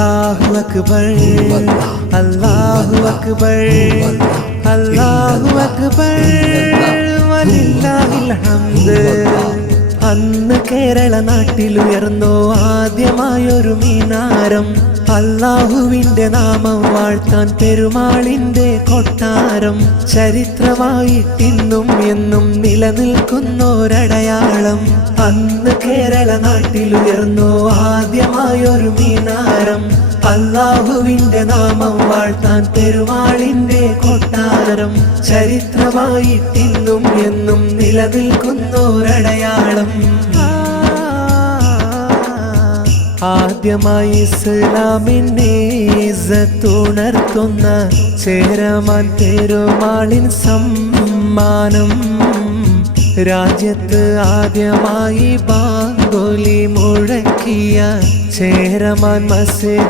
അല്ലാഹു അക്ബർ അല്ലാഹു അക്ബർ അല്ലാഹു അക്ബർ വലില്ലാഹിൽ ഹംദ്. അന്ന് കേരള നാട്ടിലുയർന്നോ ആദ്യമായൊരു മീനാരം. അല്ലാഹുവിന്റെ നാമം വാഴ്ത്താൻ പെരുമാളിന്റെ കൊട്ടാരം. ചരിത്രമായിട്ടിന്നും എന്നും നിലനിൽക്കുന്നൊരടയാളം. അന്ന് കേരള നാട്ടിലുയർന്നോ ആദ്യമായൊരു മീനാരം. അല്ലാഹുവിന്റെ നാമം വാഴ്ത്താൻ പെരുമാളിന്റെ കൊട്ടാരം. ചരിത്രമായിട്ടിന്നും എന്നും നിലനിൽക്കുന്നൊരടയാളം. ആദ്യമായി ഇസ്ലാമിനെ ഇസ്സത്തുണർത്തുന്ന ചേരമാൻ പെരുമാളിൻ സമ്മാനം. രാജ്യത്ത് ആദ്യമായി ബാങ്കുലി മുഴക്കിയ ചേരമാൻ മസ്ജിദ്